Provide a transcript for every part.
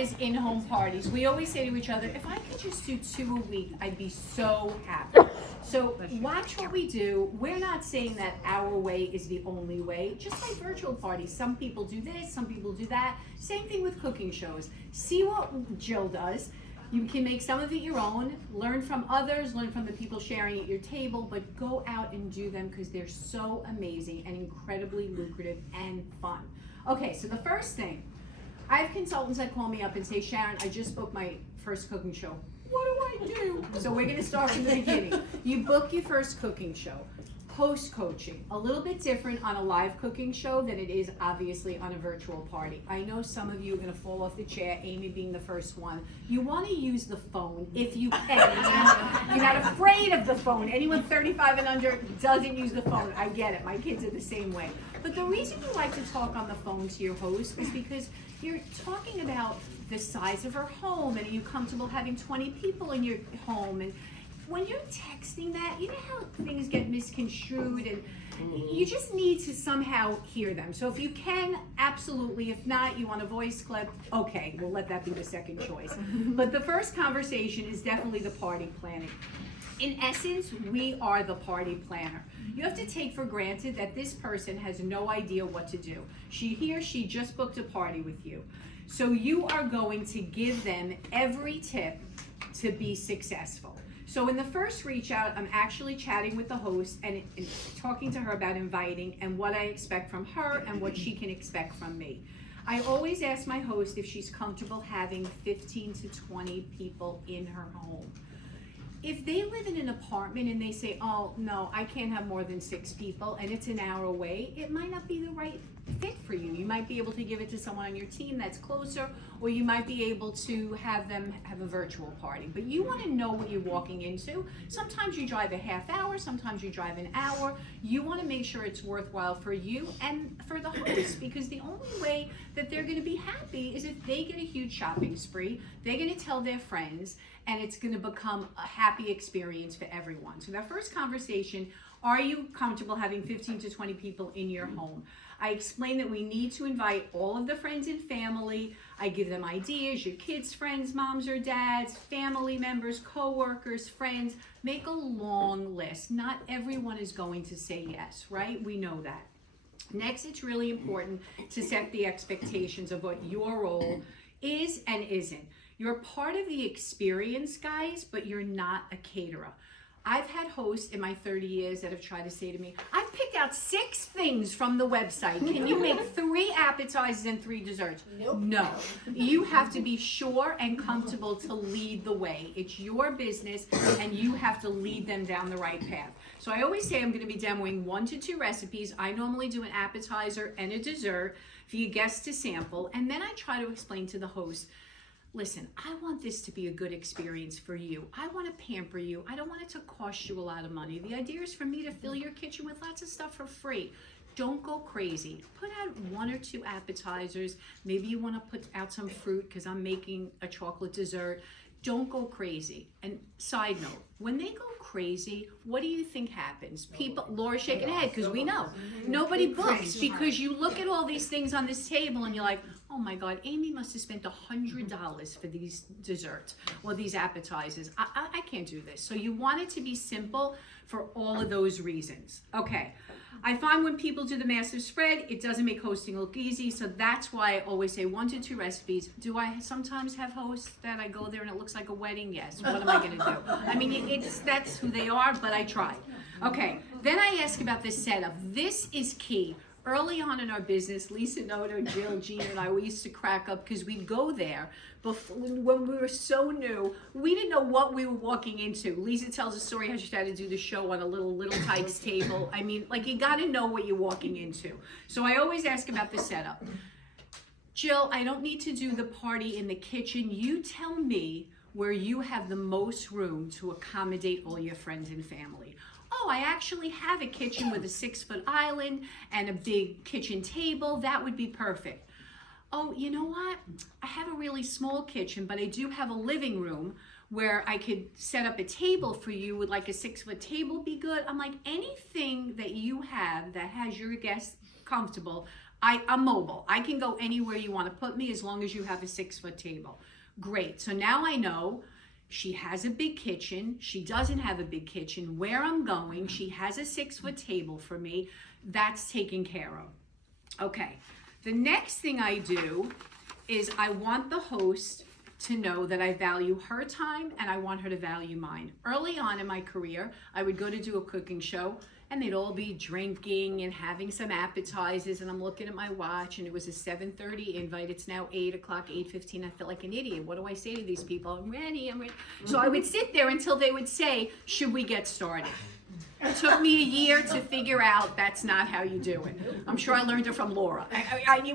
In-home parties. We always say to each other, if I could just do 2 a week, I'd be so happy. So watch what we do. We're not saying that our way is the only way, just like virtual parties. Some people do this, some people do that. Same thing with cooking shows. See what Jill does. You can make some of it your own, learn from others, learn from the people sharing at your table, but go out and do them because they're so amazing and incredibly lucrative and fun. Okay, so the first thing, I have consultants that call me up and say, Sharon, I just booked my first cooking show. What do I do? So we're gonna start from the beginning. You book your first cooking show. Host coaching, a little bit different on a live cooking show than it is obviously on a virtual party. I know some of you are gonna fall off the chair, Amy being the first one. You wanna use the phone if you can. You're not afraid of the phone. Anyone 35 and under doesn't use the phone. I get it, my kids are the same way. But the reason you like to talk on the phone to your host is because you're talking about the size of her home, and are you comfortable having 20 people in your home? And when you're texting that, you know how things get misconstrued, and you just need to somehow hear them. So if you can, absolutely. If not, you want a voice clip, okay, we'll let that be the second choice. But the first conversation is definitely the party planning. In essence, we are the party planner. You have to take for granted that this person has no idea what to do. He or she just booked a party with you. So you are going to give them every tip to be successful. So in the first reach out, I'm actually chatting with the host and talking to her about inviting and what I expect from her and what she can expect from me. I always ask my host if she's comfortable having 15 to 20 people in her home. If they live in an apartment and they say, oh, no, I can't have more than 6 people and it's an hour away, it might not be the right fit for you. You might be able to give it to someone on your team that's closer, or you might be able to have them have a virtual party. But you want to know what you're walking into. Sometimes you drive a half hour, sometimes you drive an hour. You want to make sure it's worthwhile for you and for the host, because the only way that they're going to be happy is if they get a huge shopping spree, they're going to tell their friends, and it's going to become a happy experience for everyone. So that first conversation, are you comfortable having 15 to 20 people in your home? I explain that we need to invite all of the friends and family. I give them ideas, your kids' friends, moms or dads, family members, co-workers, friends. Make a long list. Not everyone is going to say yes, right? We know that. Next, it's really important to set the expectations of what your role is and isn't. You're part of the experience, guys, but you're not a caterer. I've had hosts in my 30 years that have tried to say to me, I've picked out 6 things from the website. Can you make 3 appetizers and 3 desserts? Nope. No. You have to be sure and comfortable to lead the way. It's your business and you have to lead them down the right path. So I always say I'm going to be demoing 1 to 2 recipes. I normally do an appetizer and a dessert for you guests to sample. And then I try to explain to the host, listen, I want this to be a good experience for you. I want to pamper you. I don't want it to cost you a lot of money. The idea is for me to fill your kitchen with lots of stuff for free. Don't go crazy. Put out 1 or 2 appetizers. Maybe you want to put out some fruit because I'm making a chocolate dessert. Don't go crazy. And side note, when they go crazy, what do you think happens? People, Laura's shaking her head because we know. Nobody books because you look at all these things on this table and you're like, oh my God, Amy must have spent $100 for these desserts or these appetizers. I can't do this. So you want it to be simple for all of those reasons. Okay. I find when people do the massive spread, it doesn't make hosting look easy. So that's why I always say 1 to 2 recipes. Do I sometimes have hosts that I go there and it looks like a wedding? Yes. What am I going to do? I mean, that's who they are, but I try. Okay. Then I ask about the setup. This is key. Early on in our business, Lisa Noto, Jill, Gina, and I, we used to crack up because we'd go there before, when we were so new. We didn't know what we were walking into. Lisa tells a story how she had to do the show on a little Tykes table. I mean, like, you got to know what you're walking into. So I always ask about the setup. Jill, I don't need to do the party in the kitchen. You tell me where you have the most room to accommodate all your friends and family. Oh, I actually have a kitchen with a 6-foot island and a big kitchen table. That would be perfect. Oh, you know what? I have a really small kitchen, but I do have a living room where I could set up a table for you. Would like a 6-foot table be good? I'm like, anything that you have that has your guests comfortable, I'm mobile. I can go anywhere you want to put me as long as you have a 6-foot table. Great. So now I know she has a big kitchen. She doesn't have a big kitchen. Where I'm going, she has a 6-foot table for me. That's taken care of. Okay. The next thing I do is I want the host to know that I value her time and I want her to value mine. Early on in my career, I would go to do a cooking show and they'd all be drinking and having some appetizers, and I'm looking at my watch and it was a 7:30 invite. It's now 8 o'clock, 8:15. I feel like an idiot. What do I say to these people? I'm ready. So I would sit there until they would say, should we get started? It took me a year to figure out that's not how you do it. I'm sure I learned it from Laura.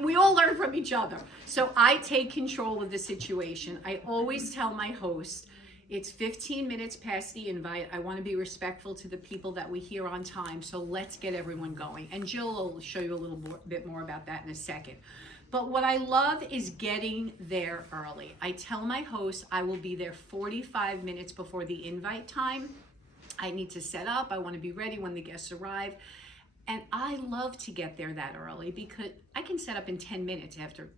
We all learn from each other. So I take control of the situation. I always tell my host, it's 15 minutes past the invite. I want to be respectful to the people that we hear on time, so let's get everyone going. And Jill will show you a little bit more about that in a second. But what I love is getting there early. I tell my host I will be there 45 minutes before the invite time. I need to set up. I want to be ready when the guests arrive. And I love to get there that early because I can set up in 10 minutes after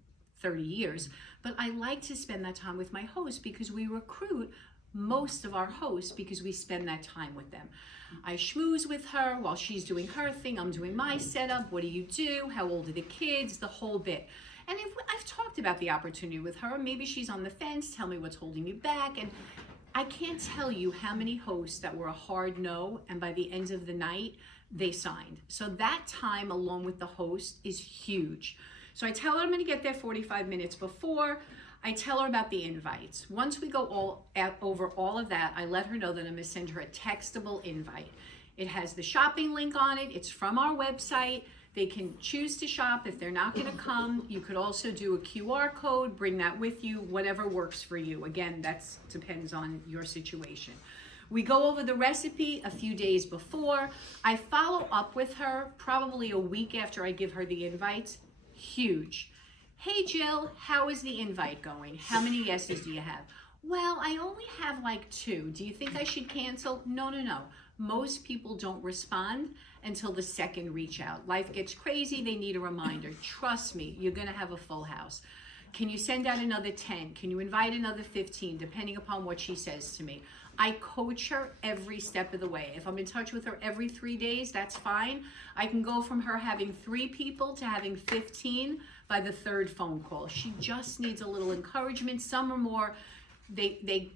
30 years. But I like to spend that time with my host because we recruit most of our hosts because we spend that time with them. I schmooze with her while she's doing her thing. I'm doing my setup. What do you do? How old are the kids? The whole bit. And I've talked about the opportunity with her. Maybe she's on the fence. Tell me what's holding you back. And I can't tell you how many hosts that were a hard no, and by the end of the night, they signed. So that time along with the host is huge. So I tell her I'm going to get there 45 minutes before. I tell her about the invites. Once we go over all of that, I let her know that I'm going to send her a textable invite. It has the shopping link on it. It's from our website. They can choose to shop. If they're not going to come, you could also do a QR code, bring that with you, whatever works for you. Again, that depends on your situation. We go over the recipe a few days before. I follow up with her probably a week after I give her the invites. Huge. Hey Jill, how is the invite going? How many yeses do you have? Well, I only have like 2. Do you think I should cancel? No. Most people don't respond until the second reach out. Life gets crazy, they need a reminder. Trust me, you're gonna have a full house. Can you send out another 10? Can you invite another 15, depending upon what she says to me? I coach her every step of the way. If I'm in touch with her every 3 days, that's fine. I can go from her having 3 people to having 15 by the 3rd phone call. She just needs a little encouragement. Some are more, they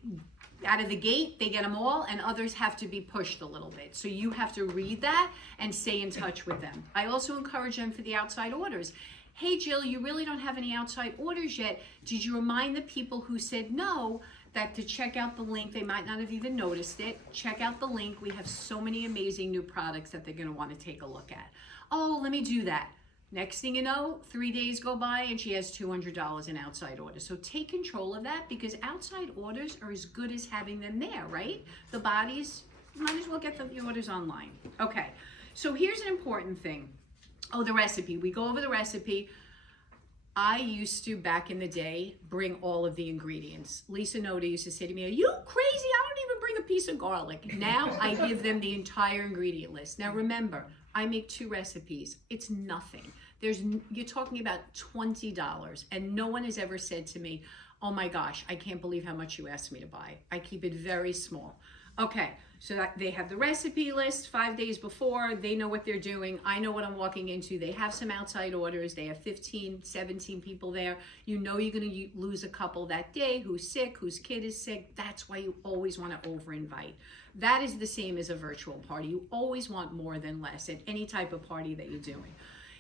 out of the gate, they get them all, and others have to be pushed a little bit. So you have to read that and stay in touch with them. I also encourage them for the outside orders. Hey Jill, you really don't have any outside orders yet. Did you remind the people who said no that to check out the link? They might not have even noticed it. Check out the link. We have so many amazing new products that they're going to want to take a look at. Oh, let me do that. Next thing you know, 3 days go by and she has $200 in outside orders. So take control of that because outside orders are as good as having them there, right? The bodies, might as well get the orders online. Okay, so here's an important thing. Oh, the recipe. We go over the recipe. I used to, back in the day, bring all of the ingredients. Lisa Noda used to say to me, are you crazy? I don't even bring a piece of garlic. Now I give them the entire ingredient list. Now remember, I make 2 recipes. It's nothing. You're talking about $20, and no one has ever said to me, oh my gosh, I can't believe how much you asked me to buy. I keep it very small. Okay, so that they have the recipe list 5 days before. They know what they're doing. I know what I'm walking into. They have some outside orders. They have 15, 17 people there. You know you're going to lose a couple that day, who's sick, whose kid is sick. That's why you always want to over-invite. That is the same as a virtual party. You always want more than less at any type of party that you're doing.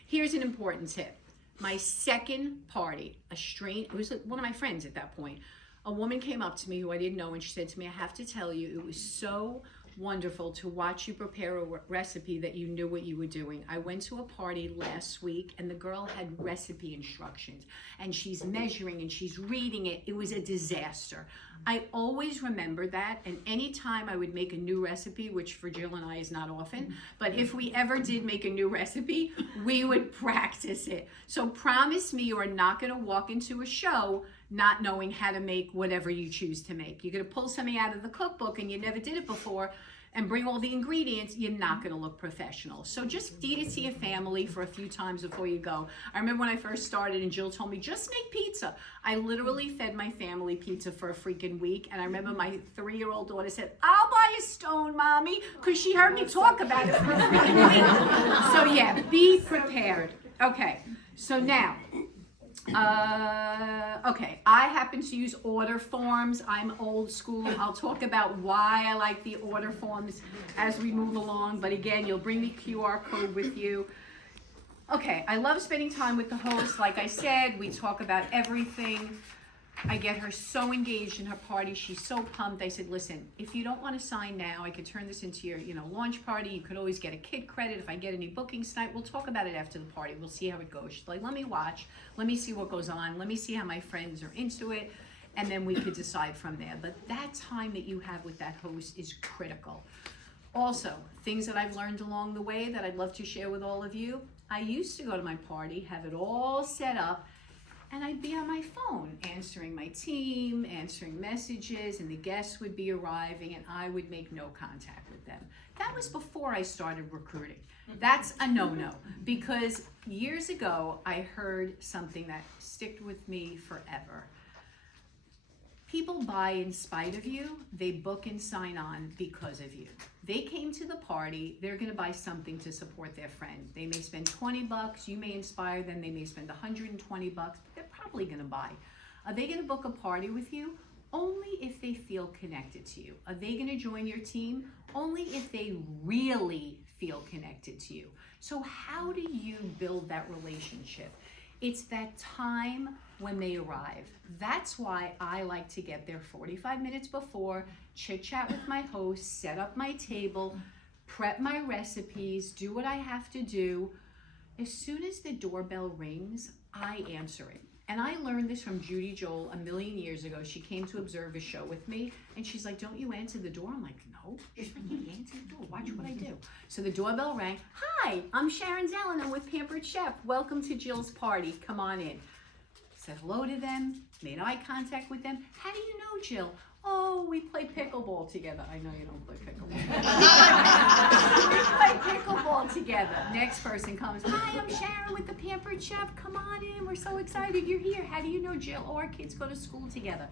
Here's an important tip. My second party, it was one of my friends at that point. A woman came up to me who I didn't know, and she said to me, I have to tell you, it was so wonderful to watch you prepare a recipe that you knew what you were doing. I went to a party last week and the girl had recipe instructions and she's measuring and she's reading it. It was a disaster. I always remember that, and anytime I would make a new recipe, which for Jill and I is not often, but if we ever did make a new recipe, we would practice it. So promise me you are not going to walk into a show not knowing how to make whatever you choose to make. You're going to pull something out of the cookbook and you never did it before. and bring all the ingredients, you're not going to look professional. So just feed it to your family for a few times before you go. I remember when I first started and Jill told me, just make pizza. I literally fed my family pizza for a freaking week. And I remember my 3-year-old daughter said, I'll buy a stone, Mommy, because she heard me talk about it for a freaking week. So yeah, be prepared. Okay, so now, okay, I happen to use order forms. I'm old school. I'll talk about why I like the order forms as we move along, but again, you'll bring the QR code with you. Okay, I love spending time with the host. Like I said, we talk about everything. I get her so engaged in her party. She's so pumped. I said, listen, if you don't want to sign now, I could turn this into your, launch party. You could always get a kid credit. If I get any bookings tonight, we'll talk about it after the party. We'll see how it goes. She's like, let me watch. Let me see what goes on. Let me see how my friends are into it. And then we could decide from there. But that time that you have with that host is critical. Also, things that I've learned along the way that I'd love to share with all of you. I used to go to my party, have it all set up, and I'd be on my phone answering my team, answering messages, and the guests would be arriving and I would make no contact with them. That was before I started recruiting. That's a no-no, because years ago I heard something that stuck with me forever. People buy in spite of you, they book and sign on because of you. They came to the party, they're gonna buy something to support their friend. They may spend $20, you may inspire them, they may spend $120, but they're probably gonna buy. Are they gonna book a party with you? Only if they feel connected to you. Are they gonna join your team? Only if they really feel connected to you. So how do you build that relationship? It's that time when they arrive. That's why I like to get there 45 minutes before, chit chat with my host, set up my table, prep my recipes, do what I have to do. As soon as the doorbell rings, I answer it. And I learned this from Judy Joel a million years ago. She came to observe a show with me and she's like, don't you answer the door? I'm like, no. She's like, you answer the door, watch what I do. So the doorbell rang. Hi, I'm Sharon Zelen, I'm with Pampered Chef. Welcome to Jill's party, come on in. Said hello to them, made eye contact with them. How do you know Jill? Oh, we play pickleball together. I know you don't play pickleball. We play pickleball together. Next person comes. Hi, I'm Sharon with the Pampered Chef. Come on in. We're so excited you're here. How do you know Jill? Oh, our kids go to school together.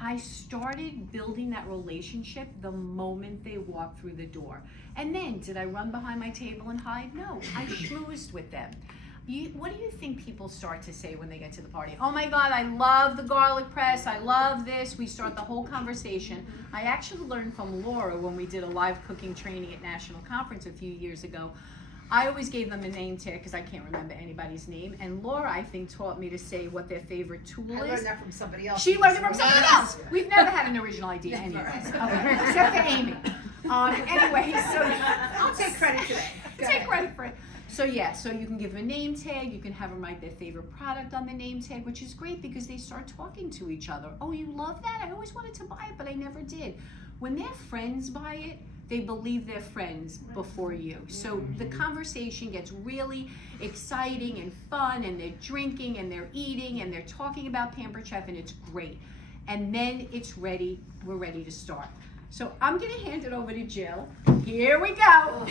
I started building that relationship the moment they walked through the door. And then, did I run behind my table and hide? No, I schmoozed with them. What do you think people start to say when they get to the party? Oh my God, I love the garlic press. I love this. We start the whole conversation. I actually learned from Laura when we did a live cooking training at National Conference a few years ago. I always gave them a name tag because I can't remember anybody's name. And Laura, I think, taught me to say what their favorite tool is. I learned that from somebody else. She learned it from somebody else. We've never had an original idea anyway. Except for Amy. Anyway, so I'll take credit today. Take credit for it. So yeah, so you can give them a name tag, you can have them write their favorite product on the name tag, which is great because they start talking to each other. Oh, you love that? I always wanted to buy it, but I never did. When their friends buy it, they believe their friends before you. So the conversation gets really exciting and fun, and they're drinking and they're eating and they're talking about Pampered Chef, and it's great. And then it's ready, we're ready to start. So I'm gonna hand it over to Jill. Here we go.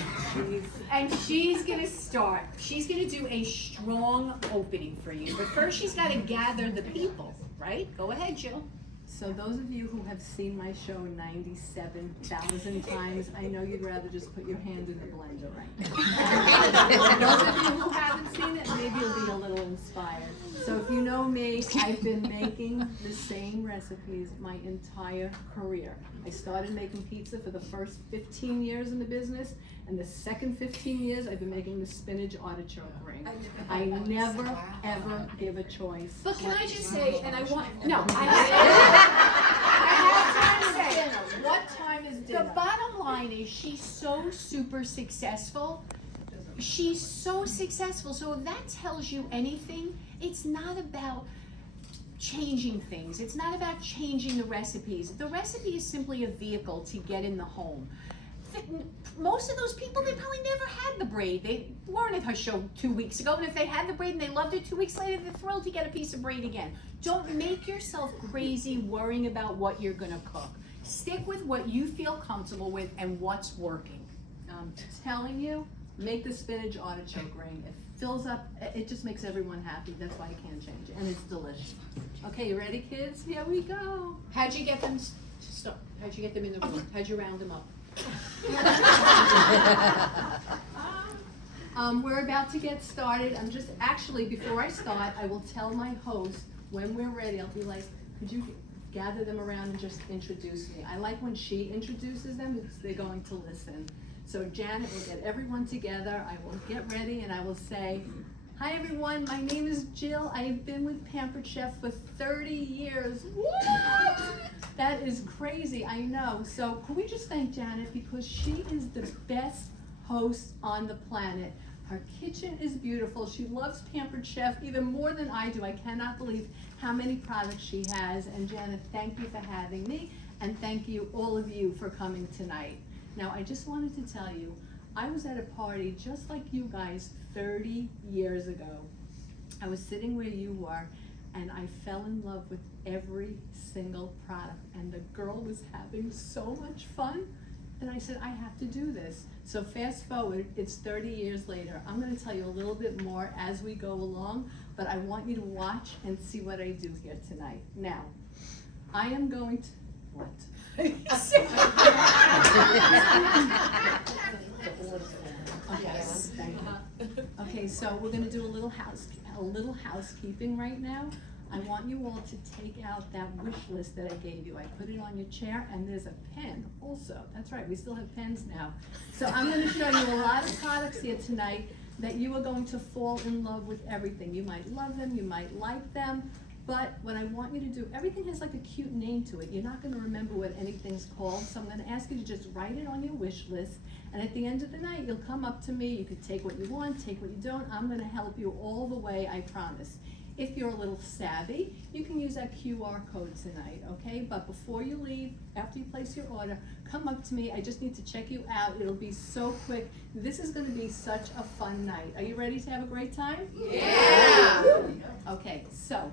And she's gonna start. She's gonna do a strong opening for you. But first she's gotta gather the people, right? Go ahead, Jill. So those of you who have seen my show 97,000 times, I know you'd rather just put your hand in the blender right now. Those of you who haven't seen it, maybe you'll be a little inspired. So if you know me, I've been making the same recipes my entire career. I started making pizza for the first 15 years in the business, and the second 15 years I've been making the spinach artichoke ring. I never, ever give a choice. But can I just say, and I want, no, I have to say, What time is dinner? the bottom line is she's so super successful. She's so successful. So if that tells you anything, it's not about changing things. It's not about changing the recipes. The recipe is simply a vehicle to get in the home. Most of those people, they probably never had the braid. They weren't at her show 2 weeks ago, and if they had the braid and they loved it 2 weeks later, they're thrilled to get a piece of braid again. Don't make yourself crazy worrying about what you're gonna cook. Stick with what you feel comfortable with and what's working. I'm telling you, make the spinach artichoke ring. It fills up, it just makes everyone happy. That's why I can't change it, and it's delicious. Okay, you ready, kids? Here we go. How'd you get them to start? How'd you get them in the room? How'd you round them up? We're about to get started. I'm just, actually, before I start, I will tell my host, when we're ready, I'll be like, could you gather them around and just introduce me? I like when she introduces them because they're going to listen. So Janet will get everyone together, I will get ready, and I will say, hi everyone, my name is Jill. I have been with Pampered Chef for 30 years. What? That is crazy, I know. So can we just thank Janet because she is the best host on the planet. Her kitchen is beautiful. She loves Pampered Chef even more than I do. I cannot believe how many products she has. And Janet, thank you for having me, and thank you, all of you, for coming tonight. Now, I just wanted to tell you, I was at a party just like you guys 30 years ago. I was sitting where you were, and I fell in love with every single product. And the girl was having so much fun that I said, I have to do this. So fast forward, it's 30 years later. I'm gonna tell you a little bit more as we go along, but I want you to watch and see what I do here tonight. Now, I am going to, what? Yes. Okay, so we're gonna do a little housekeeping right now. I want you all to take out that wish list that I gave you. I put it on your chair, and there's a pen also. That's right, we still have pens now. So I'm gonna show you a lot of products here tonight that you are going to fall in love with everything. You might love them, you might like them, but what I want you to do, everything has like a cute name to it. You're not gonna remember what anything's called, so I'm gonna ask you to just write it on your wish list, and at the end of the night, you'll come up to me. You can take what you want, take what you don't. I'm gonna help you all the way, I promise. If you're a little savvy, you can use that QR code tonight, okay? But before you leave, after you place your order, come up to me. I just need to check you out. It'll be so quick. This is gonna be such a fun night. Are you ready to have a great time? Yeah! Okay, so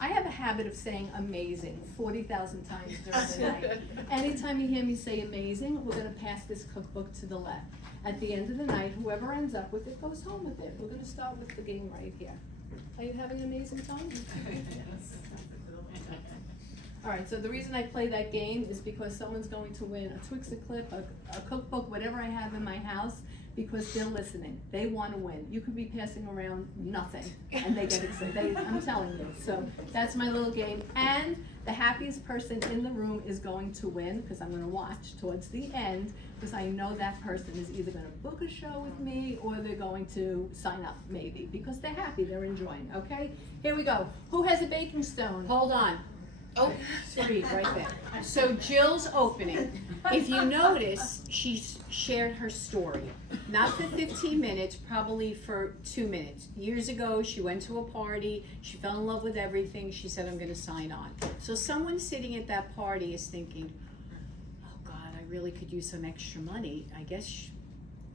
I have a habit of saying amazing 40,000 times during the night. Anytime you hear me say amazing, we're gonna pass this cookbook to the left. At the end of the night, whoever ends up with it goes home with it. We're gonna start with the game right here. Are you having an amazing time? All right, so the reason I play that game is because someone's going to win a Twix clip, a cookbook, whatever I have in my house, because they're listening. They want to win. You could be passing around nothing, and they get excited. I'm telling you. So that's my little game. And the happiest person in the room is going to win, because I'm going to watch towards the end, because I know that person is either going to book a show with me or they're going to sign up, maybe, because they're happy, they're enjoying. Okay? Here we go. Who has a baking stone? Hold on. Oh, Sweet, right there. So Jill's opening. If you notice, she shared her story. Not for 15 minutes, probably for 2 minutes. Years ago, she went to a party, she fell in love with everything, she said, I'm gonna sign on. So someone sitting at that party is thinking, oh God, I really could use some extra money. I guess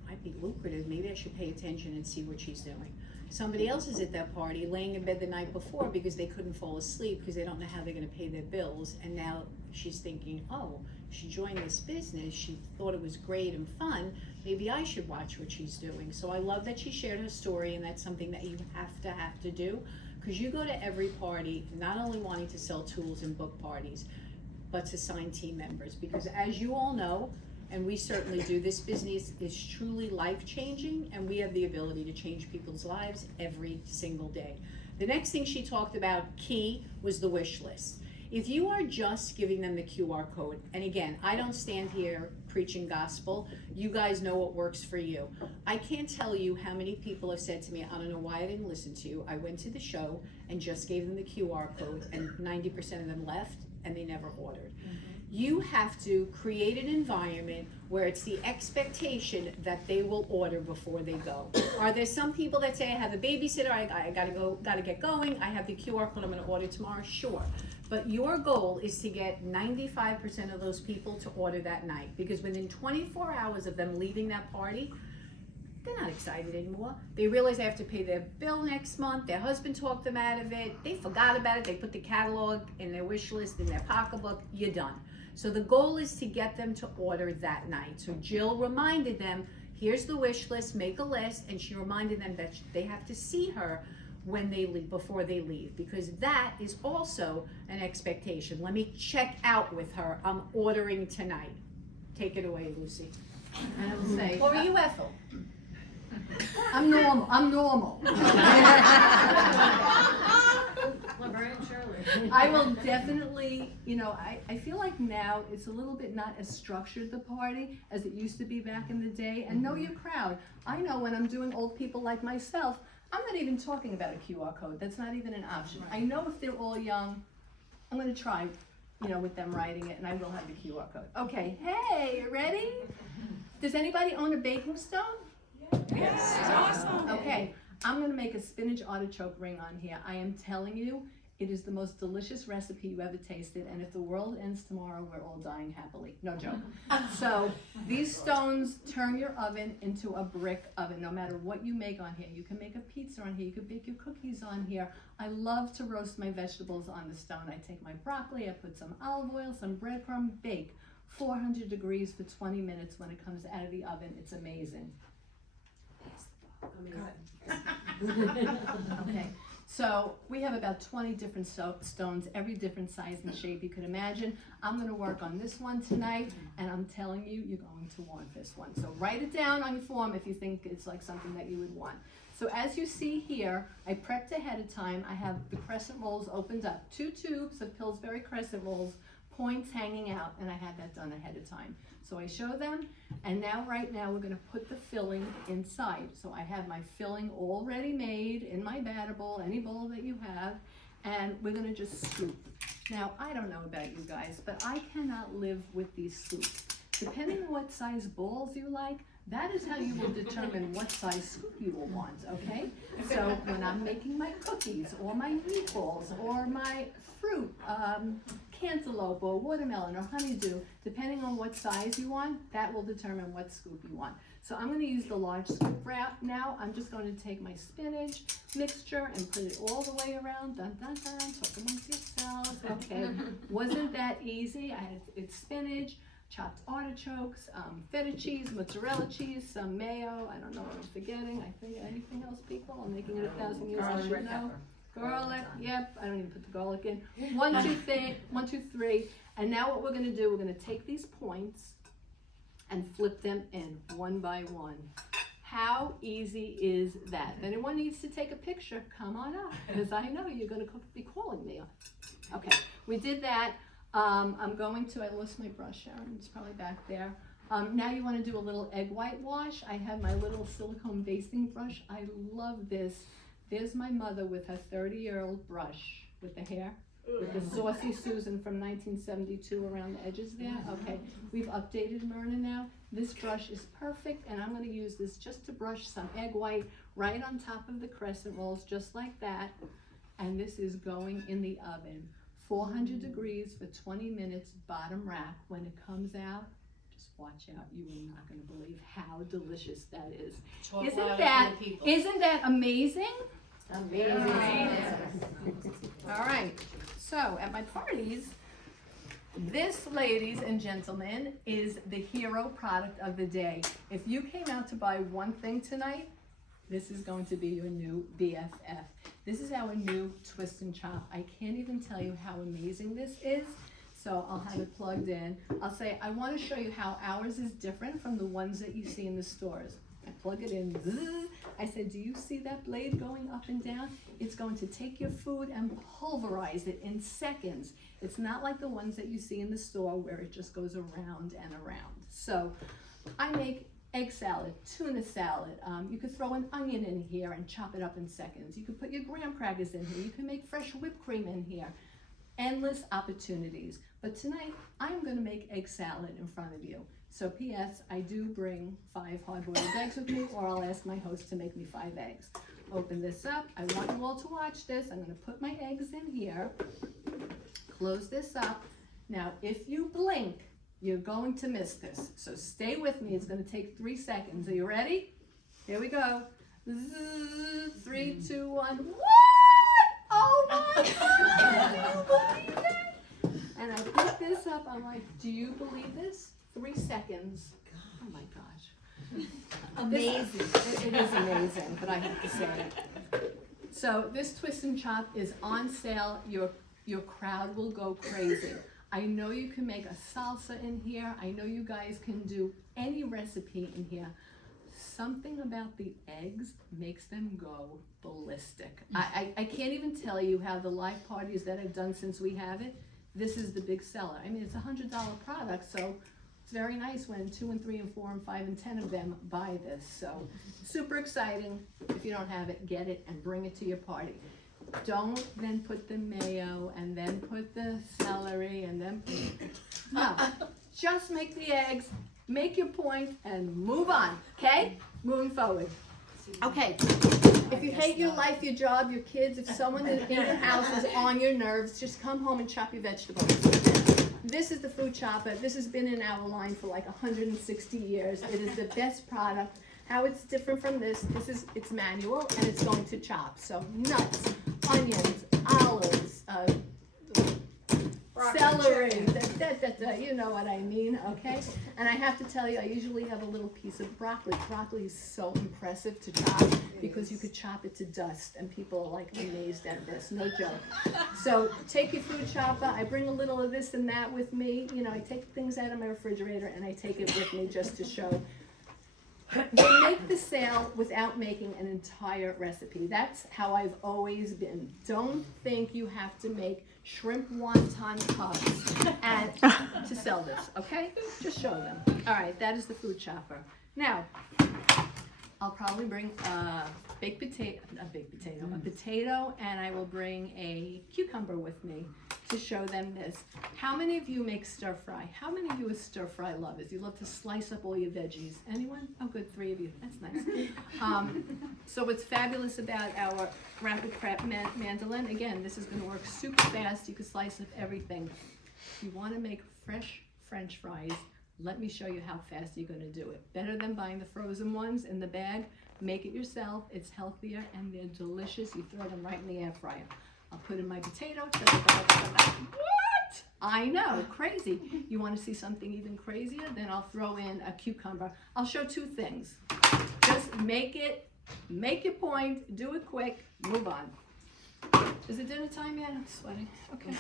might be lucrative, maybe I should pay attention and see what she's doing. Somebody else is at that party laying in bed the night before because they couldn't fall asleep because they don't know how they're gonna pay their bills, and now she's thinking, oh, she joined this business, she thought it was great and fun, maybe I should watch what she's doing. So I love that she shared her story, and that's something that you have to do, because you go to every party not only wanting to sell tools and book parties, but to sign team members, because as you all know, and we certainly do, this business is truly life-changing, and we have the ability to change people's lives every single day. The next thing she talked about, key, was the wish list. If you are just giving them the QR code, and again, I don't stand here preaching gospel, you guys know what works for you. I can't tell you how many people have said to me, I don't know why I didn't listen to you. I went to the show and just gave them the QR code, and 90% of them left, and they never ordered. You have to create an environment where it's the expectation that they will order before they go. Are there some people that say, I have a babysitter, I gotta get going, I have the QR code, I'm gonna order tomorrow? Sure. But your goal is to get 95% of those people to order that night, because within 24 hours of them leaving that party, they're not excited anymore. They realize they have to pay their bill next month, their husband talked them out of it, they forgot about it, they put the catalog in their wish list, in their pocketbook, you're done. So the goal is to get them to order that night. So Jill reminded them, here's the wish list, make a list, and she reminded them that they have to see her when they leave, before they leave, because that is also an expectation. Let me check out with her. I'm ordering tonight. Take it away, Lucy. And I will say, Or are you Ethel? I'm normal. I will definitely, I feel like now it's a little bit not as structured, the party, as it used to be back in the day. And know your crowd. I know when I'm doing old people like myself, I'm not even talking about a QR code. That's not even an option. I know if they're all young, I'm gonna try, with them writing it, and I will have the QR code. Okay, hey, you ready? Does anybody own a baking stone? Yes. Awesome. Okay, I'm gonna make a spinach artichoke ring on here. I am telling you, it is the most delicious recipe you ever tasted, and if the world ends tomorrow, we're all dying happily. No joke. So these stones turn your oven into a brick oven, no matter what you make on here. You can make a pizza on here, you can bake your cookies on here. I love to roast my vegetables on the stone. I take my broccoli, I put some olive oil, some breadcrumb, bake. 400 degrees for 20 minutes when it comes out of the oven. It's amazing. Okay. So we have about 20 different stones, every different size and shape you could imagine. I'm gonna work on this one tonight, and I'm telling you, you're going to want this one. So write it down on your form if you think it's like something that you would want. So as you see here, I prepped ahead of time. I have the crescent rolls opened up, 2 tubes of Pillsbury crescent rolls, points hanging out, and I had that done ahead of time. So I show them, and right now we're gonna put the filling inside. So I have my filling already made in my batter bowl, any bowl that you have, and we're gonna just scoop. Now, I don't know about you guys, but I cannot live with these scoops. Depending on what size balls you like, that is how you will determine what size scoop you will want, okay? So when I'm making my cookies, or my meatballs, or my fruit, cantaloupe, or watermelon, or honeydew, depending on what size you want, that will determine what scoop you want. So I'm gonna use the large scoop wrap now. I'm just going to take my spinach mixture and put it all the way around. Dun, dun, dun, talk amongst yourselves. Okay, wasn't that easy? It's spinach, chopped artichokes, feta cheese, mozzarella cheese, some mayo. I don't know what I'm forgetting. I think anything else, people? I'm making it 1,000 years. I should know. Garlic, yep. I don't even put the garlic in. 1, 2, 3. And now what we're gonna do, we're gonna take these points and flip them in one by one. How easy is that? If anyone needs to take a picture, come on up, because I know you're gonna be calling me. Okay, we did that. I lost my brush, Sharon, it's probably back there. Now you wanna do a little egg whitewash. I have my little silicone basting brush. I love this. There's my mother with her 30-year-old brush with the hair, with the Saucy Susan from 1972 around the edges there. Okay, we've updated Lerner now. This brush is perfect, and I'm gonna use this just to brush some egg white right on top of the crescent rolls, just like that. And this is going in the oven. 400 degrees for 20 minutes, bottom rack. When it comes out, just watch out. You are not going to believe how delicious that is. Isn't that amazing? Amazing. All right. So at my parties, this, ladies and gentlemen, is the hero product of the day. If you came out to buy one thing tonight, this is going to be your new BFF. This is our new twist and chop. I can't even tell you how amazing this is. So I'll have it plugged in. I'll say, I want to show you how ours is different from the ones that you see in the stores. I plug it in. Zzz. I said, do you see that blade going up and down? It's going to take your food and pulverize it in seconds. It's not like the ones that you see in the store where it just goes around and around. So I make egg salad, tuna salad. You could throw an onion in here and chop it up in seconds. You could put your graham crackers in here. You can make fresh whipped cream in here. Endless opportunities. But tonight, I'm gonna make egg salad in front of you. So P.S., I do bring 5 hard-boiled eggs with me, or I'll ask my host to make me 5 eggs. Open this up. I want you all to watch this. I'm gonna put my eggs in here. Close this up. Now, if you blink, you're going to miss this. So stay with me. It's going to take 3 seconds. Are you ready? Here we go. 3, 2, 1. What? Oh my God! Do you believe that? And I pick this up, I'm like, do you believe this? 3 seconds. Oh my gosh. Amazing. It is amazing, but I have to say it. So this twist and chop is on sale. Your crowd will go crazy. I know you can make a salsa in here. I know you guys can do any recipe in here. Something about the eggs makes them go ballistic. I can't even tell you how the live parties that I've done since we have it, this is the big seller. I mean, it's a $100 product, so it's very nice when 2 and 3 and 4 and 5 and 10 of them buy this. So super exciting. If you don't have it, get it and bring it to your party. Don't then put the mayo and then put the celery and then no, just make the eggs, make your point and move on, okay? Moving forward. Okay, if you hate your life, your job, your kids, if someone in your house is on your nerves, just come home and chop your vegetables. This is the food chopper. This has been in our line for like 160 years. It is the best product. How it's different from this it's manual and it's going to chop. So nuts, onions, olives, celery, you know what I mean, okay? And I have to tell you, I usually have a little piece of broccoli. Broccoli is so impressive to chop because you could chop it to dust and people are like amazed at this, no joke. So take your food chopper, I bring a little of this and that with me, you know, I take things out of my refrigerator and I take it with me just to show. They make the sale without making an entire recipe. That's how I've always been. Don't think you have to make shrimp wonton cups and to sell this, okay? Just show them. All right, that is the food chopper. Now, I'll probably bring a potato, and I will bring a cucumber with me to show them this. How many of you make stir fry? How many of you are stir fry lovers? You love to slice up all your veggies. Anyone? Oh good, 3 of you. That's nice. So what's fabulous about our rapid prep mandolin, again, this is gonna work super fast. You can slice up everything. If you wanna make fresh French fries, let me show you how fast you're gonna do it. Better than buying the frozen ones in the bag. Make it yourself. It's healthier and they're delicious. You throw them right in the air fryer. I'll put in my potato. What? I know, crazy. You want to see something even crazier? Then I'll throw in a cucumber. I'll show 2 things. Just make your point, do it quick, move on. Is it dinner time yet? I'm sweating. Okay.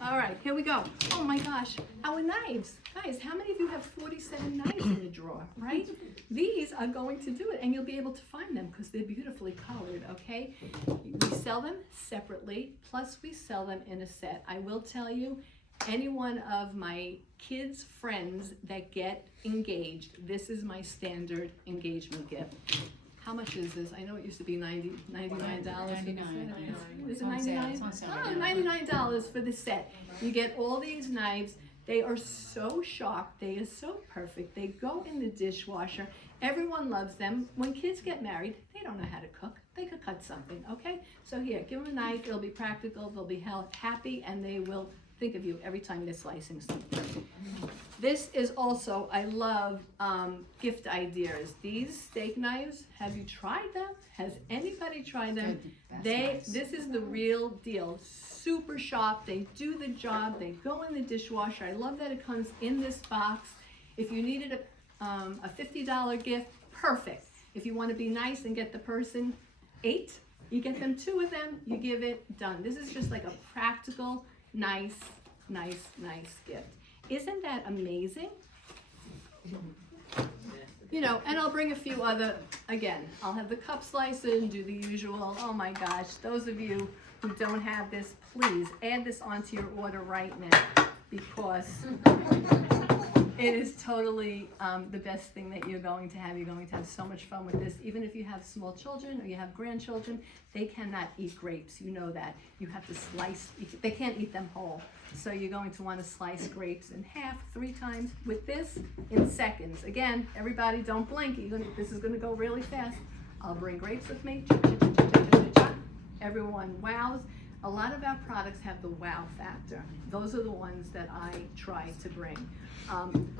All right, here we go. Oh my gosh, our knives. Guys, how many of you have 47 knives in the drawer, right? These are going to do it, and you'll be able to find them because they're beautifully colored, okay? We sell them separately, plus we sell them in a set. I will tell you, any one of my kids' friends that get engaged, this is my standard engagement gift. How much is this? I know it used to be $99. Is it $99? Oh, $99 for the set. You get all these knives. They are so sharp. They are so perfect. They go in the dishwasher. Everyone loves them. When kids get married, they don't know how to cook. They could cut something, okay? So here, give them a knife. It'll be practical. They'll be happy, and they will think of you every time they're slicing something. This is also, I love gift ideas. These steak knives, have you tried them? Has anybody tried them? This is the real deal. Super sharp, they do the job, they go in the dishwasher. I love that it comes in this box. If you needed a $50 gift, perfect. If you want to be nice and get the person 8, you get them 2 of them, you give it, done. This is just like a practical, nice gift. Isn't that amazing? You know, and I'll bring a few other, again, I'll have the cup slicer and do the usual. Oh my gosh, those of you who don't have this, please add this onto your order right now because it is totally the best thing that you're going to have. You're going to have so much fun with this. Even if you have small children or you have grandchildren, they cannot eat grapes. You know that. You have to slice, they can't eat them whole. So you're going to want to slice grapes in half 3 times with this in seconds. Again, everybody don't blink. This is going to go really fast. I'll bring grapes with me. Everyone wows. A lot of our products have the wow factor. Those are the ones that I try to bring.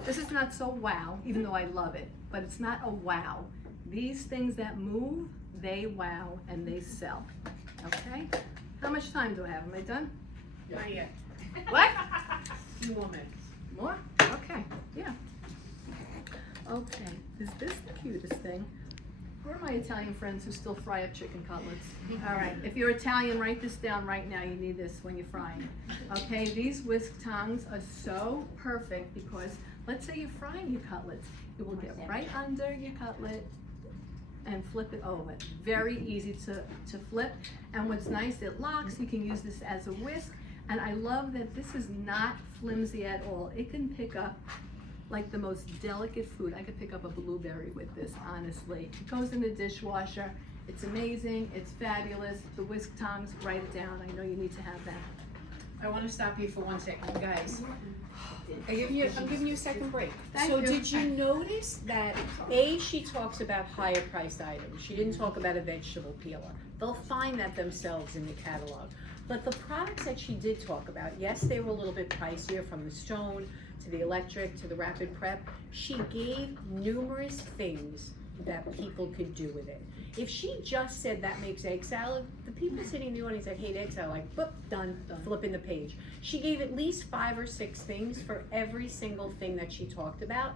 This is not so wow, even though I love it, but it's not a wow. These things that move, they wow and they sell, okay? How much time do I have? Am I done? Not yet. What? 2 more minutes. More? Okay, yeah. Okay, is this the cutest thing? Who are my Italian friends who still fry up chicken cutlets? All right, if you're Italian, write this down right now. You need this when you're frying. Okay, these whisk tongs are so perfect because let's say you're frying your cutlets. It will get right under your cutlet and flip it over. Very easy to flip. And what's nice, it locks. You can use this as a whisk. And I love that this is not flimsy at all. It can pick up like the most delicate food. I could pick up a blueberry with this, honestly. It goes in the dishwasher. It's amazing, it's fabulous. The whisk tongs, write it down. I know you need to have that. I want to stop you for 1 second, guys. I'm giving you a second break. Thank So you. did you notice that, she talks about higher priced items. She didn't talk about a vegetable peeler. They'll find that themselves in the catalog. But the products that she did talk about, yes, they were a little bit pricier, from the stone to the electric to the rapid prep. She gave numerous things that people could do with it. If she just said that makes egg salad, the people sitting in the audience that hate egg salad, like, boop, done, flipping the page. She gave at least 5 or 6 things for every single thing that she talked about.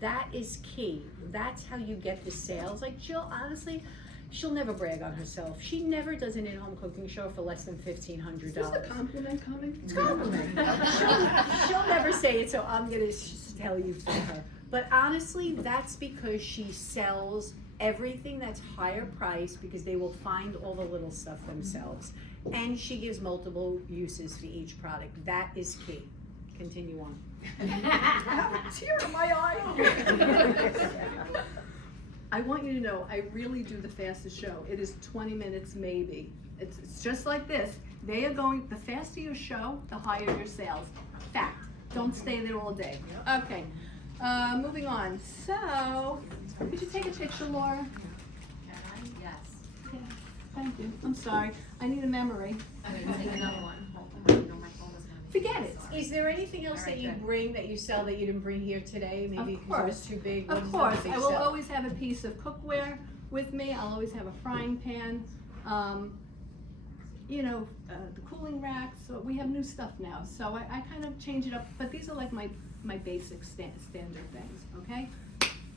That is key. That's how you get the sales. Like, Jill, honestly, she'll never brag on herself. She never does an in-home cooking show for less than $1,500. Is this a compliment coming? It's a compliment. she'll never say it, so I'm gonna tell you for her. But honestly, that's because she sells everything that's higher priced, because they will find all the little stuff themselves. And she gives multiple uses for each product. That is key. Continue on. I have a tear in my eye. I want you to know, I really do the fastest show. It is 20 minutes maybe. It's just like this. They are going, the faster your show, the higher your sales. Fact. Don't stay there all day. Okay, moving on. So, could you take a picture, Laura? Yes. Yeah, thank you. I'm sorry. I need a memory. I'm gonna take another one. Hold on. No, my phone is gonna be. Forget it. Is there anything else that you bring, that you sell, that you didn't bring here today? Maybe because it was too big? What Of is that course, they I will sell? always have a piece of cookware with me. I'll always have a frying pan. The cooling racks. So we have new stuff now, so I kind of change it up. But these are like my basic standard things. Okay.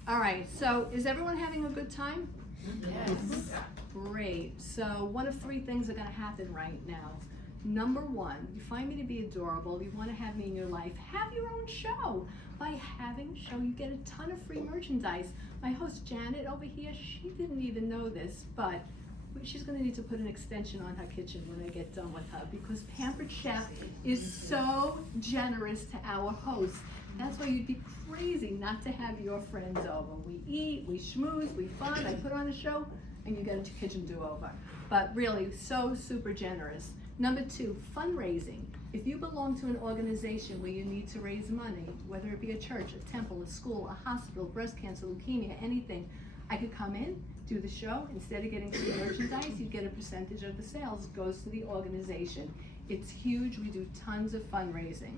All right. So is everyone having a good time? Yes. Great. So one of 3 things are going to happen right now. Number 1, you find me to be adorable, you want to have me in your life, have your own show. By having a show, you get a ton of free merchandise. My host Janet over here, she didn't even know this, but she's going to need to put an extension on her kitchen when I get done with her, because Pampered Chef is so generous to our hosts. That's why you'd be crazy not to have your friends over. We eat, we schmooze, we fun, I put on a show, and you get a kitchen do-over. But really, so super generous. Number 2, fundraising. If you belong to an organization where you need to raise money, whether it be a church, a temple, a school, a hospital, breast cancer, leukemia, anything, I could come in, do the show. Instead of getting free merchandise, you get a percentage of the sales, goes to the organization. It's huge. We do tons of fundraising.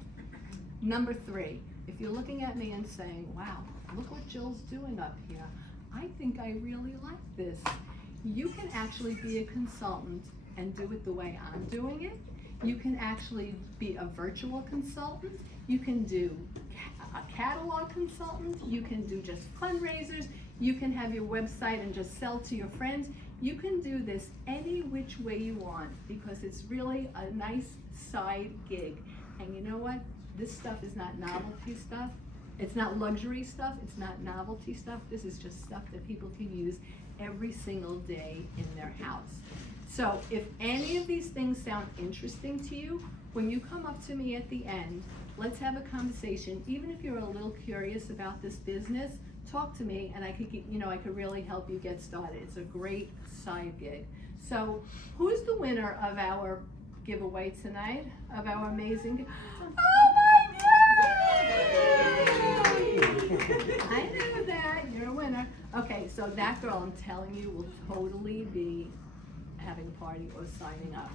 Number 3, if you're looking at me and saying, wow, look what Jill's doing up here. I think I really like this. You can actually be a consultant and do it the way I'm doing it. You can actually be a virtual consultant. You can do a catalog consultant. You can do just fundraisers. You can have your website and just sell to your friends. You can do this any which way you want, because it's really a nice side gig. And you know what? This stuff is not novelty stuff. It's not luxury stuff. It's not novelty stuff. This is just stuff that people can use every single day in their house. So if any of these things sound interesting to you, when you come up to me at the end, let's have a conversation. Even if you're a little curious about this business, talk to me and I could really help you get started. It's a great side gig. So who's the winner of our giveaway tonight, of our amazing, oh my God! I knew that, you're a winner. Okay, so that girl, I'm telling you, will totally be having a party or signing up.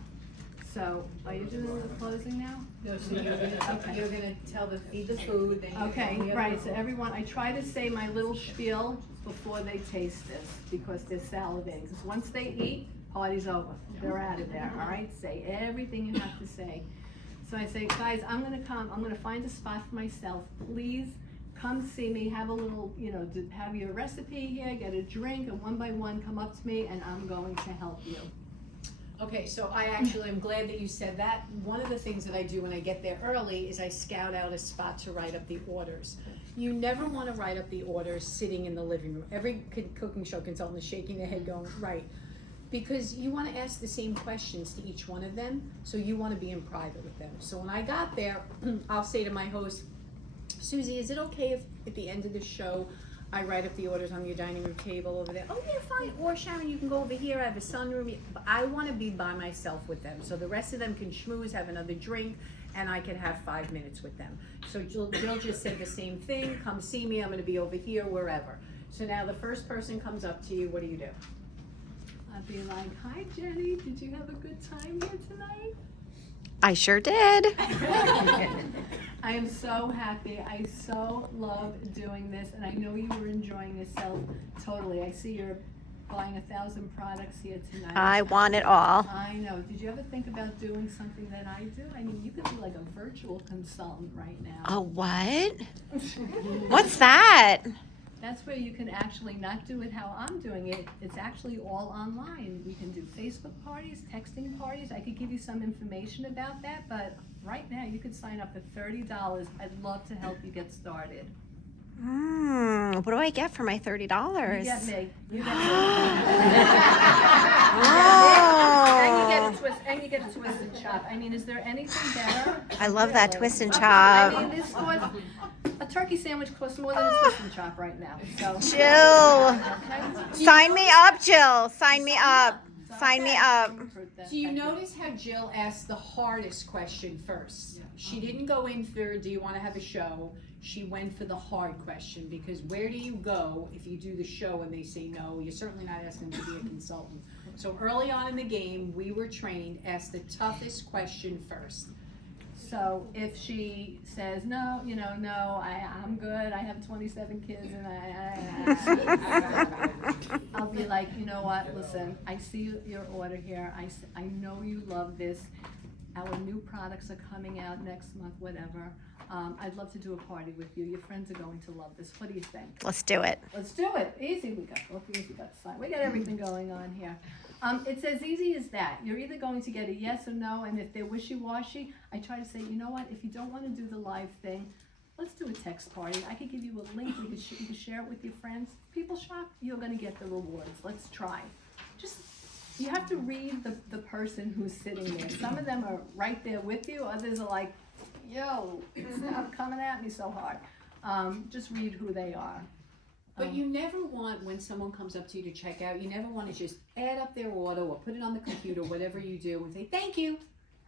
So, are you doing the closing now? No, so you're gonna tell them, feed the food, then you're Okay, gonna right, so everyone, I try to say my little spiel before they taste this, because they're salivating. Because once they eat, party's over. They're out of there, all right? Say everything you have to say. So I say, guys, I'm gonna find a spot for myself. Please come see me, have a little, have your recipe here, get a drink, and one by one come up to me and I'm going to help you. Okay, so I actually am glad that you said that. One of the things that I do when I get there early is I scout out a spot to write up the orders. You never want to write up the orders sitting in the living room. Every cooking show consultant is shaking their head going, right. Because you want to ask the same questions to each one of them, so you want to be in private with them. So when I got there, I'll say to my host, Susie, is it okay if at the end of the show I write up the orders on your dining room table over there? Oh yeah, fine. Or Sharon, you can go over here, I have a sunroom. But I want to be by myself with them, so the rest of them can schmooze, have another drink, and I can have 5 minutes with them. So Jill just said the same thing, come see me, I'm gonna be over here, wherever. So now the first person comes up to you, what do you do? I'd be like, hi Jenny, did you have a good time here tonight? I sure did. I am so happy. I so love doing this, and I know you were enjoying yourself totally. I see you're buying 1,000 products here tonight. I want it all. I know. Did you ever think about doing something that I do? I mean, you could be like a virtual consultant right now. Oh, what? What's that? That's where you can actually not do it how I'm doing it. It's actually all online. We can do Facebook parties, texting parties. I could give you some information about that, but right now you could sign up for $30. I'd love to help you get started. What do I get for my $30? You get me. You get me. Oh. And you get a twist and chop. I mean, is there anything better? I love that Really? twist and I chop. mean, this costs, a turkey sandwich costs more than a twist and chop right now. So, Jill, okay? sign me up, Jill. Sign me up. Sign me up. Do you notice how Jill asked the hardest question first? She didn't go in for, do you want to have a show? She went for the hard question, because where do you go if you do the show and they say no? You're certainly not asking them to be a consultant. So early on in the game, we were trained, ask the toughest question first. So if she says, no, no, I'm good, I have 27 kids, and I'll be like, you know what, listen, I see your order here, I know you love this, our new products are coming out next month, whatever. I'd love to do a party with you, your friends are going to love this, what do you think? Let's do it. Let's do it, easy, we got the sign, we got everything going on here. It's as easy as that. You're either going to get a yes or no, and if they're wishy-washy, I try to say, you know what, if you don't want to do the live thing, let's do a text party. I could give you a link, you can share it with your friends. People shop, you're going to get the rewards. Let's try. Just, you have to read the person who's sitting there. Some of them are right there with you, others are like, yo, stop coming at me so hard. Just read who they are. But you never want, when someone comes up to you to check out, you never want to just add up their order or put it on the computer, whatever you do, and say, thank you.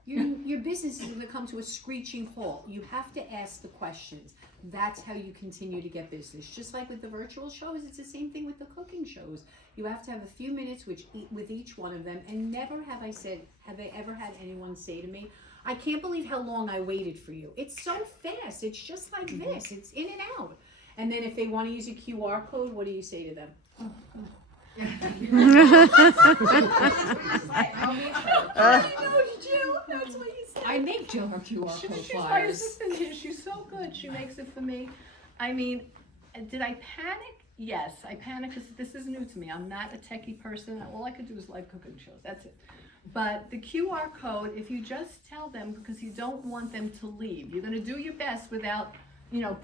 Your business is going to come to a screeching halt. You have to ask the questions. That's how you continue to get business. Just like with the virtual shows, it's the same thing with the cooking shows. You have to have a few minutes with each one of them, and never have I ever had anyone say to me, I can't believe how long I waited for you. It's so fast. It's just like this. It's in and out. And then if they want to use a QR code, what do you say to them? I know, Jill. That's what you said. I make Jill her QR code She's my flyers. assistant here. She's so good. She makes it for me. I mean, did I panic? Yes, I panicked because this is new to me. I'm not a techie person. All I could do is live cooking shows. That's it. But the QR code, if you just tell them, because you don't want them to leave, you're going to do your best without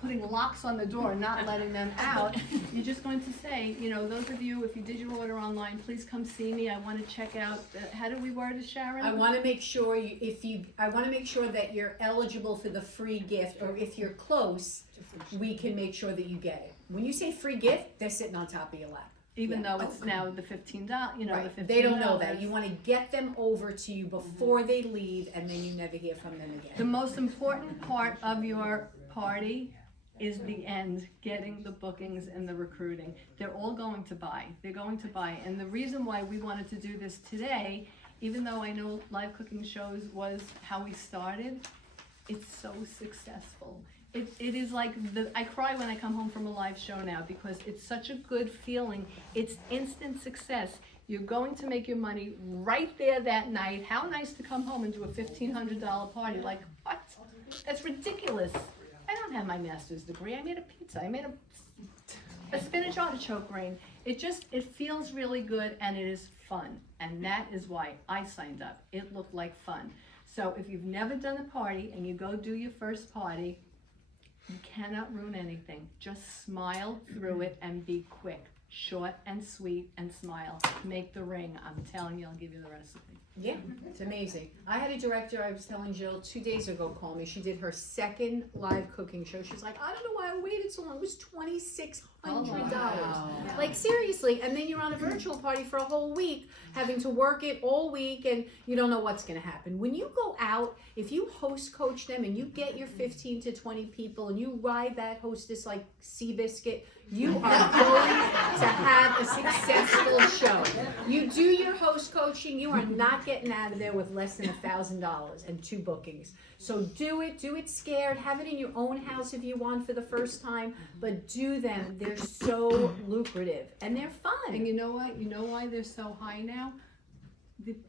putting locks on the door and not letting them out. You're just going to say, those of you, if you did your order online, please come see me. I want to check out, how do we word it, Sharon? I want to make sure I want to make sure that you're eligible for the free gift, or if you're close, we can make sure that you get it. When you say free gift, they're sitting on top of your lap. Even though it's now the $15, Right. the $15. They don't know that. You want to get them over to you before they leave, and then you never hear from them again. The most important part of your party is the end, getting the bookings and the recruiting. They're all going to buy. They're going to buy. And the reason why we wanted to do this today, even though I know live cooking shows was how we started, it's so successful. It is like, I cry when I come home from a live show now because it's such a good feeling. It's instant success. You're going to make your money right there that night. How nice to come home and do a $1,500 party. Like, what? That's ridiculous. I don't have my master's degree. I made a pizza. I made a spinach artichoke grain. It feels really good and it is fun. And that is why I signed up. It looked like fun. So if you've never done a party and you go do your first party, you cannot ruin anything. Just smile through it and be quick. Short and sweet and smile. Make the ring. I'm telling you, I'll give you the recipe. Yeah, it's amazing. I had a director, I was telling Jill 2 days ago, call me. She did her second live cooking show. She's like, I don't know why I waited so long. It was $2,600. Wow. Like, seriously. And then you're on a virtual party for a whole week, having to work it all week, and you don't know what's going to happen. When you go out, if you host coach them and you get your 15 to 20 people and you ride that hostess like Seabiscuit, you are going to have a successful show. You do your host coaching, you are not getting out of there with less than $1,000 and 2 bookings. So do it scared, have it in your own house if you want for the first time, but do them. They're so lucrative and they're fun. And you know what? You know why they're so high now?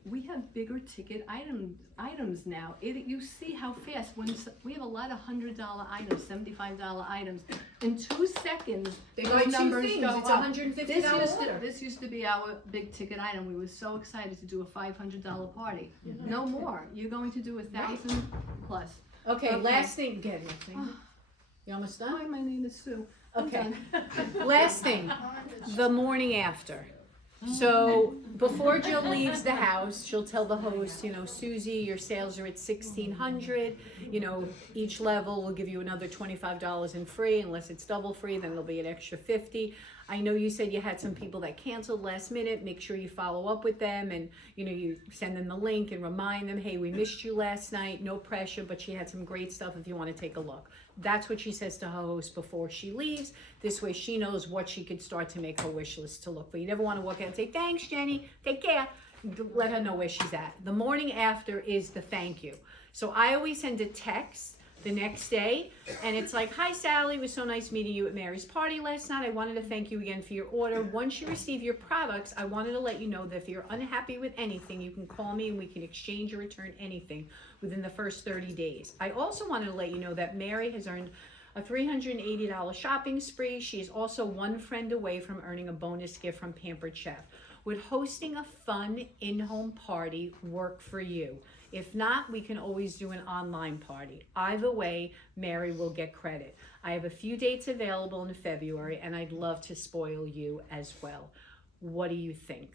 We have bigger ticket items now. You see how fast, we have a lot of $100 items, $75 items. In 2 seconds, They those buy 2 numbers things, go it's up. $150 order. This used to be our big ticket item. We were so excited to do a $500 party. No more. You're going to do 1,000 plus. Okay, last thing, get anything? You almost done? Hi, my name is Sue. I'm Okay. done. Last thing, the morning after. So before Jill leaves the house, she'll tell the host, Susie, your sales are at 1,600. Each level will give you another $25 in free, unless it's double free, then there'll be an extra 50. I know you said you had some people that canceled last minute. Make sure you follow up with them and, you send them the link and remind them, hey, we missed you last night. No pressure, but she had some great stuff if you want to take a look. That's what she says to her host before she leaves. This way she knows what she could start to make her wish list to look for. You never want to walk out and say, thanks, Jenny, take care. Let her know where she's at. The morning after is the thank you. So I always send a text the next day, and it's like, hi Sally, it was so nice meeting you at Mary's party last night. I wanted to thank you again for your order. Once you receive your products, I wanted to let you know that if you're unhappy with anything, you can call me and we can exchange or return anything within the first 30 days. I also wanted to let you know that Mary has earned a $380 shopping spree. She is also one friend away from earning a bonus gift from Pampered Chef. Would hosting a fun in-home party work for you? If not, we can always do an online party. Either way, Mary will get credit. I have a few dates available in February, and I'd love to spoil you as well. What do you think?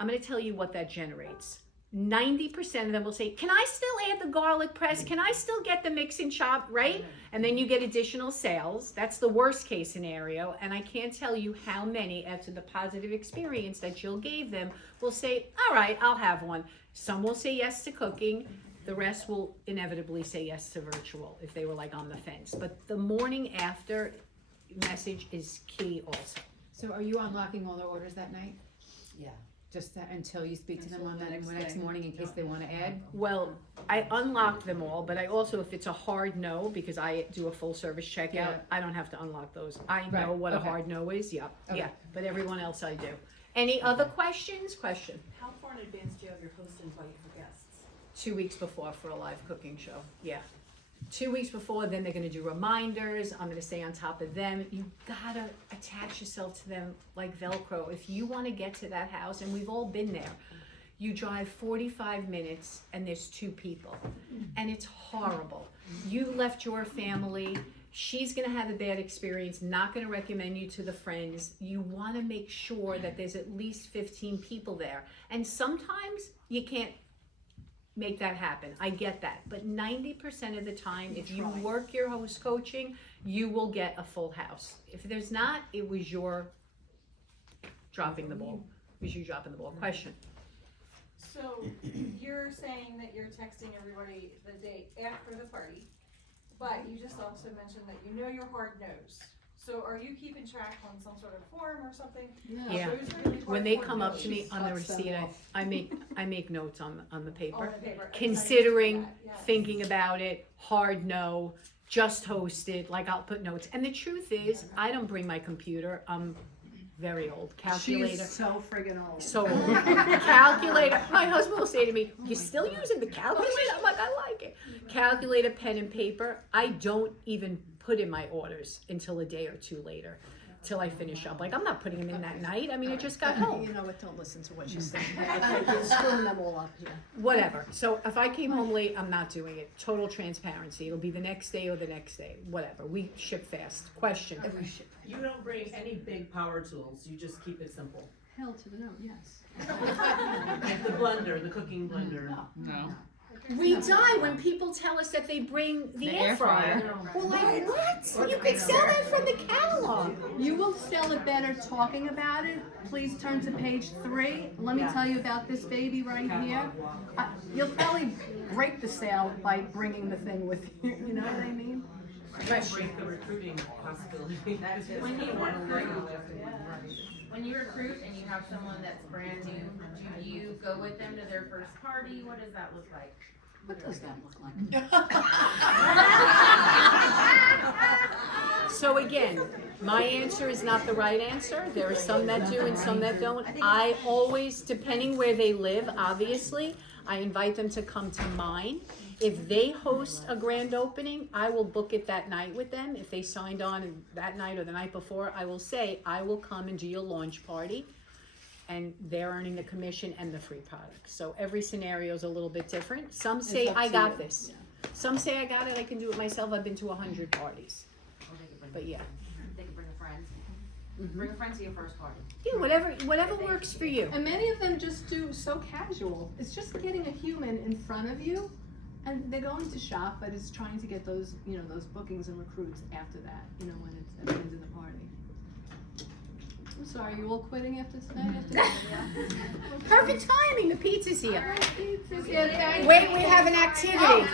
I'm going to tell you what that generates. 90% of them will say, can I still add the garlic press? Can I still get the mix and chop, right? And then you get additional sales. That's the worst case scenario. And I can't tell you how many, after the positive experience that Jill gave them, will say, all right, I'll have one. Some will say yes to cooking. The rest will inevitably say yes to virtual if they were like on the fence. But the morning after message is key also. So are you unlocking all their orders that night? Yeah. Just until you speak to them on that next morning in case they want to add? Well, I unlock them all, but I also, if it's a hard no, because I do a full service checkout, Yeah. I don't have to unlock those. I know Right, what a okay. hard no is, yeah, Okay. yeah, but everyone else I do. Any other questions? Question. How far in advance do you have your host invite for guests? 2 weeks before for a live cooking show, yeah. 2 weeks before, then they're gonna do reminders, I'm gonna stay on top of them. You gotta attach yourself to them like Velcro. If you wanna get to that house, and we've all been there, you drive 45 minutes and there's 2 people, and it's horrible. You left your family, she's gonna have a bad experience, not gonna recommend you to the friends. You wanna make sure that there's at least 15 people there. And sometimes you can't make that happen. I get that. But 90% of the time, if you work your host coaching, you will get a full house. If there's not, it was your dropping the ball. It was you dropping the ball. Question. So you're saying that you're texting everybody the day after the party, but you just also mentioned that you know your hard no's. So are you keeping track on some sort of form or something? Yeah. Those really When hard they hard come up no's to me on the Cuts them receipt, off. I make notes on the on paper. the paper. Considering, Yeah. thinking about it, hard no, just hosted, like I'll put notes. And the truth is, I don't bring my computer. very old. She Calculator. is so friggin' old. So calculator. My husband will say to me, "You're still using the calculator?" I'm like, "I like it." Calculator, pen and paper. I don't even put in my orders until a day or two later, till I finish up. Like I'm not putting them in that night. I mean, I just got home. You know what, don't listen to what she's saying. You're screwing them all up here. Whatever. So if I came home late, I'm not doing it. Total transparency. It'll be the next day or the next day. Whatever. We ship fast. Question. You don't bring any big power tools, you just keep it simple. Hell to the no, yes. Like the blender, the cooking blender. No. We die when people tell us that they bring the air fryer. We're like, what? You could sell that from the catalog. You will sell it better talking about it. Please turn to page 3. Let me tell you about this baby right here. You'll probably break the sale by bringing the thing with you. You know what I mean? Break the recruiting possibility. When you recruit and you have someone that's brand new, do you go with them to their first party? What does that look like? What does that look like? So again, my answer is not the right answer. There are some that do and some that don't. I always, depending where they live, obviously, I invite them to come to mine. If they host a grand opening, I will book it that night with them. If they signed on that night or the night before, I will say, I will come and do your launch party. And they're earning the commission and the free product. So every scenario is a little bit different. Some say, up to I got you. this. Some say, I got it, I can do it myself. I've been to 100 parties. Or they could bring, But yeah. they could bring a friend. Bring a friend to your first party. Yeah, whatever works for you. And many of them just do so casual. It's just getting a human in front of you, and they're going to shop, but it's trying to get those, those bookings and recruits after that, when it's at the end of the party. I'm sorry, you all quitting after tonight? Perfect timing, the pizza's here. Yeah, thanks. Wait, we have an activity.